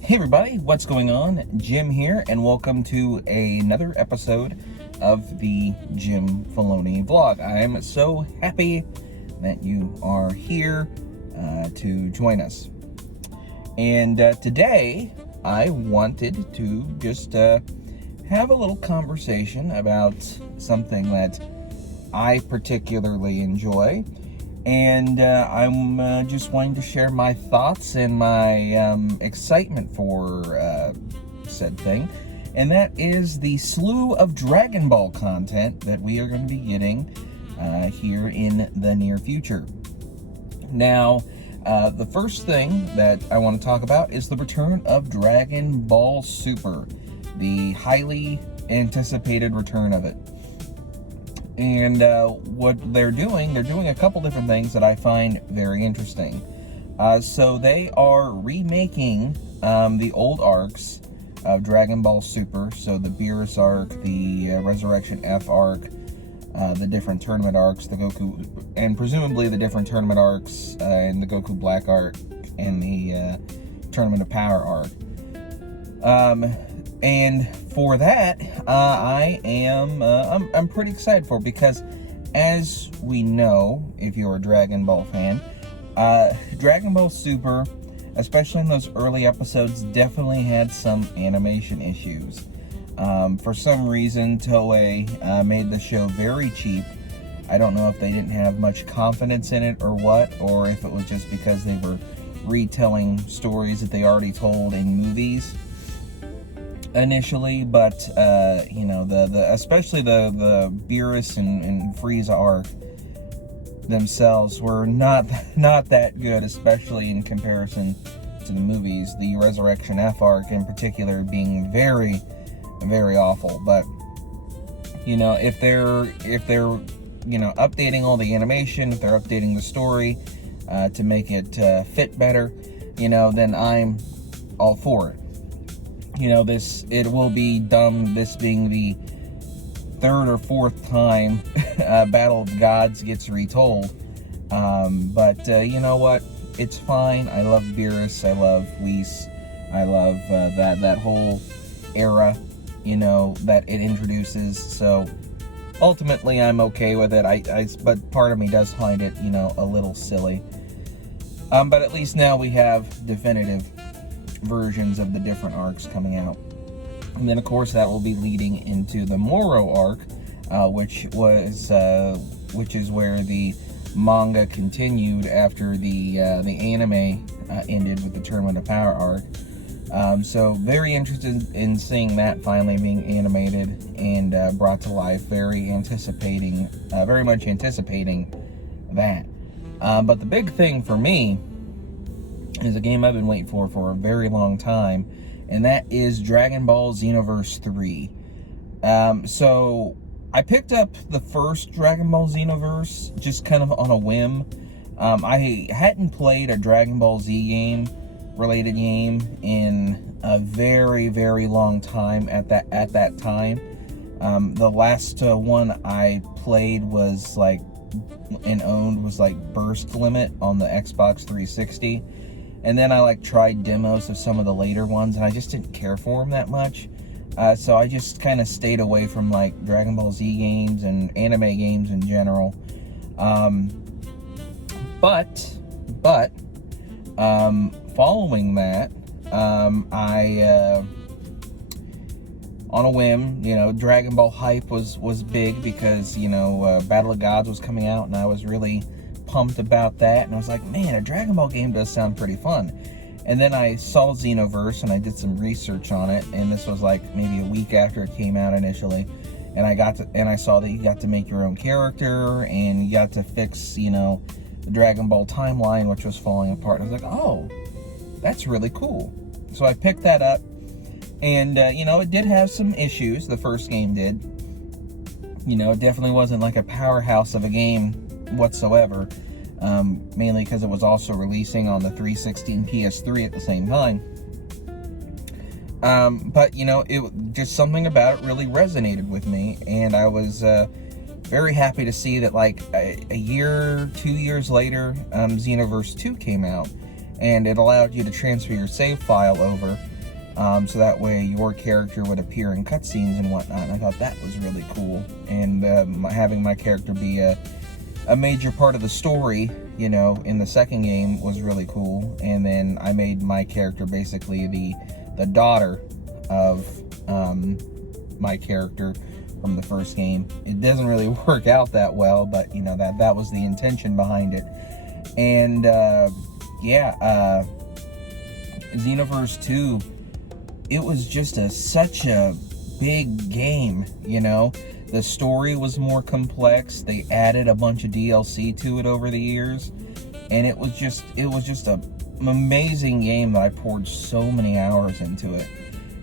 Hey everybody, what's going on? Jim here, and welcome to another episode of the Jim Filoni vlog. I am so happy that you are here to join us. And today, I wanted to just have a little conversation about something that I particularly enjoy. And I'm just wanting to share my thoughts and my excitement for said thing. And that is the slew of Dragon Ball content that we are going to be getting here in the near future. Now, the first thing that I want to talk about is the return of Dragon Ball Super. The highly anticipated return of it. And what they're doing a couple different things that I find very interesting. So they are remaking the old arcs of Dragon Ball Super. So the Beerus arc, the Resurrection F arc, the different tournament arcs, the Goku, and presumably the different tournament arcs in the Goku Black arc and the Tournament of Power arc. And for that, I'm pretty excited for it because, as we know, if you're a Dragon Ball fan, Dragon Ball Super, especially in those early episodes, definitely had some animation issues. For some reason, Toei made the show very cheap. I don't know if they didn't have much confidence in it or what, or if it was just because they were retelling stories that they already told in movies initially, but especially the Beerus and Frieza arc themselves were not that good, especially in comparison to the movies. The Resurrection F arc in particular being very, very awful. But if they're updating all the animation, if they're updating the story to make it fit better, then I'm all for it. It will be dumb, this being the third or fourth time Battle of Gods gets retold. But you know what? It's fine. I love Beerus. I love Whis. I love that whole era, that it introduces. So ultimately, I'm okay with it. But part of me does find it, a little silly. But at least now we have definitive versions of the different arcs coming out. And then of course that will be leading into the Moro arc, which is where the manga continued after the anime ended with the Tournament of Power arc. So very interested in seeing that finally being animated and brought to life. Very much anticipating that. But the big thing for me is a game I've been waiting for a very long time, and that is Dragon Ball Xenoverse 3. So I picked up the first Dragon Ball Xenoverse just kind of on a whim. I hadn't played a Dragon Ball Z related game in a very, very long time at that time. The last one I played was was Burst Limit on the Xbox 360. And then I tried demos of some of the later ones, and I just didn't care for them that much. So I just kind of stayed away from Dragon Ball Z games and anime games in general. But following that, I on a whim, Dragon Ball hype was big because Battle of Gods was coming out, and I was really pumped about that, and I was like, man, a Dragon Ball game does sound pretty fun. And then I saw Xenoverse and I did some research on it, and this was maybe a week after it came out initially, and I saw that you got to make your own character and you got to fix the Dragon Ball timeline, which was falling apart. I was like, oh, that's really cool. So I picked that up, and it did have some issues. The first game did. It definitely wasn't a powerhouse of a game whatsoever, mainly because it was also releasing on the 360 and PS3 at the same time. But it just something about it really resonated with me, and I was very happy to see that a year, 2 years later, Xenoverse 2 came out, and it allowed you to transfer your save file over, so that way your character would appear in cutscenes and whatnot. And I thought that was really cool, and having my character be a major part of the story, you know, in the second game was really cool. And then I made my character basically the daughter of my character from the first game. It doesn't really work out that well, but you know, that was the intention behind it. And Xenoverse 2, it was just such a big game, you know. The story was more complex. They added a bunch of DLC to it over the years, and it was just an amazing game that I poured so many hours into it.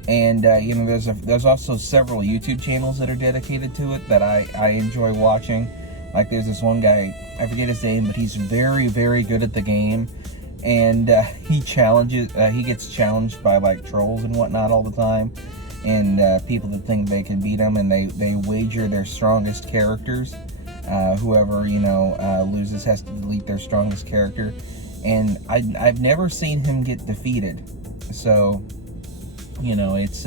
And you know, there's also several YouTube channels that are dedicated to it that I enjoy watching. Like there's this one guy, I forget his name, but he's very, very good at the game, and he gets challenged by like trolls and whatnot all the time, and people that think they can beat him, and they wager their strongest characters. Whoever, you know, loses has to delete their strongest character, and I've never seen him get defeated. So, you know, it's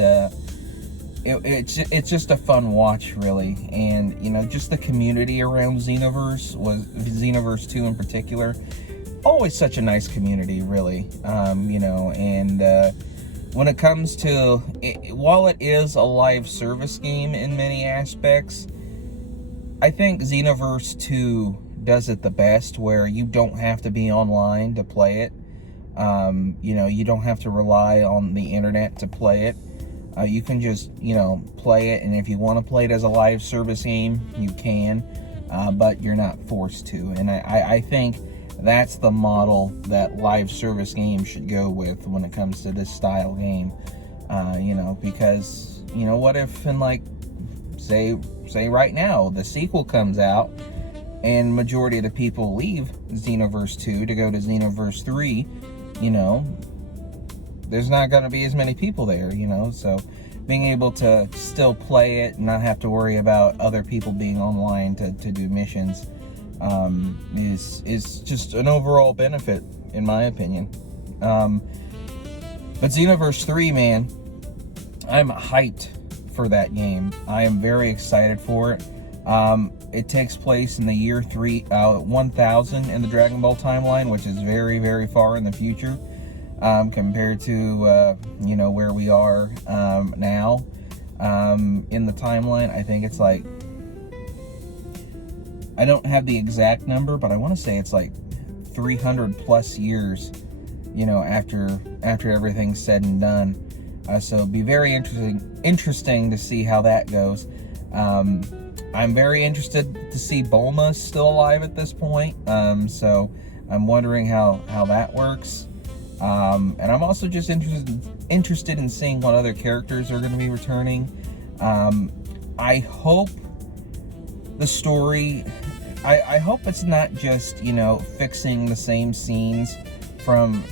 just a fun watch, really. And you know, just the community around Xenoverse 2 in particular, always such a nice community, really. You know, and when it comes to it, while it is a live service game in many aspects, I think Xenoverse 2 does it the best, where you don't have to be online to play it. You know, you don't have to rely on the internet to play it. You can just, you know, play it, and if you want to play it as a live service game, you can, but you're not forced to. And I think that's the model that live service games should go with when it comes to this style game. You know, because, you know, what if, in like, say right now, the sequel comes out, and majority of the people leave Xenoverse 2 to go to Xenoverse 3, you know, there's not going to be as many people there, you know. So being able to still play it and not have to worry about other people being online to do missions is just an overall benefit, in my opinion. But Xenoverse 3, man, I'm hyped for that game. I am very excited for it. It takes place in the year 1000 in the Dragon Ball timeline, which is very, very far in the future, compared to, you know, where we are now in the timeline. I think it's like, I don't have the exact number, but I want to say it's like 300 plus years, you know, after everything's said and done. So it'd be very interesting to see how that goes. I'm very interested to see Bulma still alive at this point. So I'm wondering how that works. And I'm also just interested in seeing what other characters are going to be returning. I hope the story, I hope it's not just, you know, fixing the same scenes from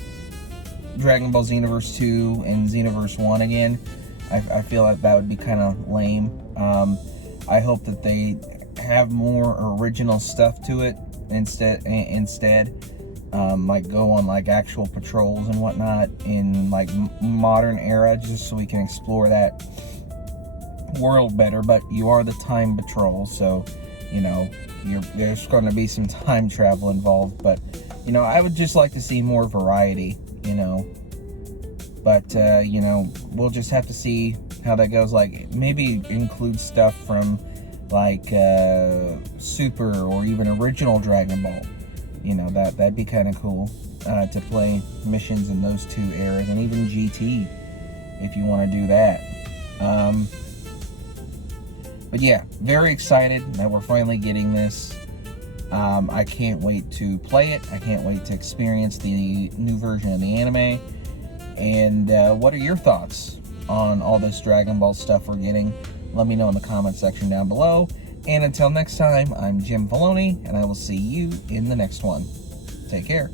Dragon Ball Xenoverse 2 and Xenoverse 1 again. I feel like that would be kind of lame. I hope that they have more original stuff to it instead, like go on like actual patrols and whatnot in like modern era, just so we can explore that world better. But you are the time patrol, so you know there's going to be some time travel involved. But you know, I would just like to see more variety, you know. But you know, we'll just have to see how that goes. Like maybe include stuff from like Super or even original Dragon Ball. You know, that'd be kind of cool to play missions in those two eras, and even GT if you want to do that. But yeah, very excited that we're finally getting this. I can't wait to play it. I can't wait to experience the new version of the anime. And what are your thoughts on all this Dragon Ball stuff we're getting? Let me know in the comment section down below. And until next time, I'm Jim Filoni, and I will see you in the next one. Take care.